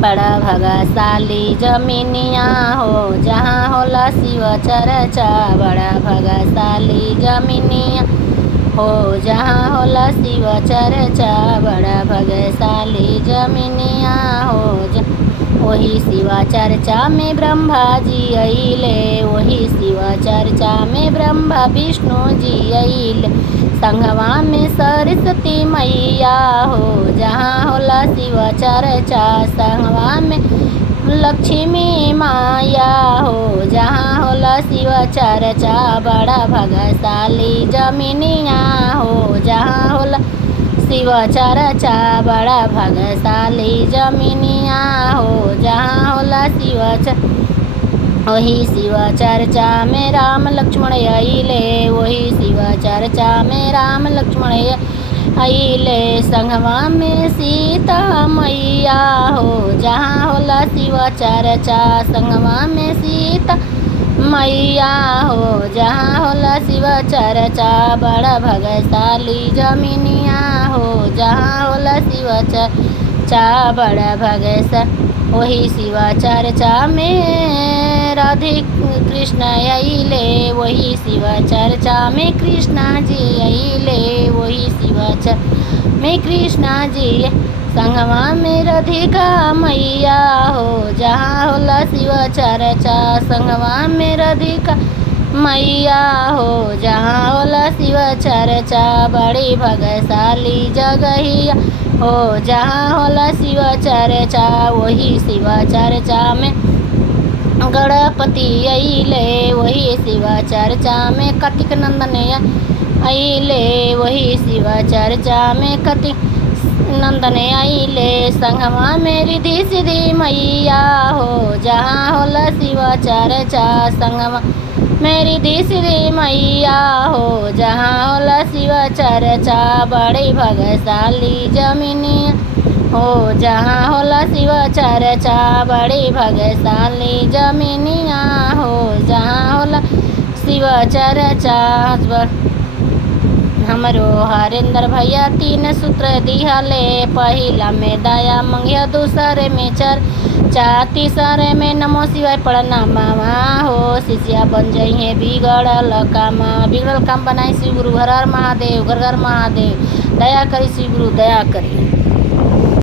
बड़ा भागाशाली जमीनिया हो जहाँ होला शिव चर्चा। बड़ा भागाशाली जमीनिया हो जहाँ होला शिव चर्चा। बड़ा भाग्यशाली जमीनिया हो वही शिव चर्चा में ब्रह्मा जी अइले। वही शिव चर्चा में ब्रह्मा विष्णु जी अइले। संगवा में सरस्वती मैया हो जहाँ होला शिव चर्चा। संगवा में लक्ष्मी माया हो जहाँ होला शिव चर्चा। बड़ा भाग्यशाली जमीनिया हो जहाँ होला शिव चर्चा। बड़ा भाग्यशाली जमीनिया हो जहाँ होला शिव वही शिव चर्चा में राम लक्ष्मण अइले। वही शिव चर्चा में राम लक्ष्मण अइले। संगवा में सीता मैया हो जहाँ होला शिव चर्चा। संगवा में सीता मैया हो जहाँ होला शिव चर्चा। बड़ा भाग्यशाली जमीनिया हो जहाँ होला शिव चर्चा। बड़ा भाग्यशाली वही शिव चर्चा में राधे कृष्ण अइले। वही शिव चर्चा में कृष्णा जी अइले। वही शिव चर्चा में कृष्णा जी संगवा में राधिका मैया हो जहाँ होला शिव चर्चा। संगवा में राधिका मैया हो जहाँ होला शिव चर्चा। बड़ी भाग्यशाली जगहिया हो जहाँ होला शिव चर्चा। वही शिव चर्चा में गणपति अइले। वही शिव चर्चा में कार्तिक नंदन अइले। वही शिव चर्चा में कार्तिक नंदन अइले। संगमा में रिद्धि सिद्धि मैया हो जहाँ होला शिव चर्चा। संगमा में रिद्धि सिद्धि मैया हो जहाँ होला शिव चर्चा। बड़ी भाग्यशाली जमीनिया हो जहाँ होला शिव चर्चा। बड़ी भाग्यशाली जमीनिया हो जहाँ होला शिव चर्चा। हमरो हरेंद्र भैया 3 सूत्र दिहले। पहिला में दया मंगिया दूसरे में चर्चा तीसरे में नमो शिवाय पढ़ना मामा हो। शिष्या बन जाइए बिगड़ल काम बनाई शिव गुरु हर हर महादेव घर घर महादेव। दया करी शिव गुरु दया करी।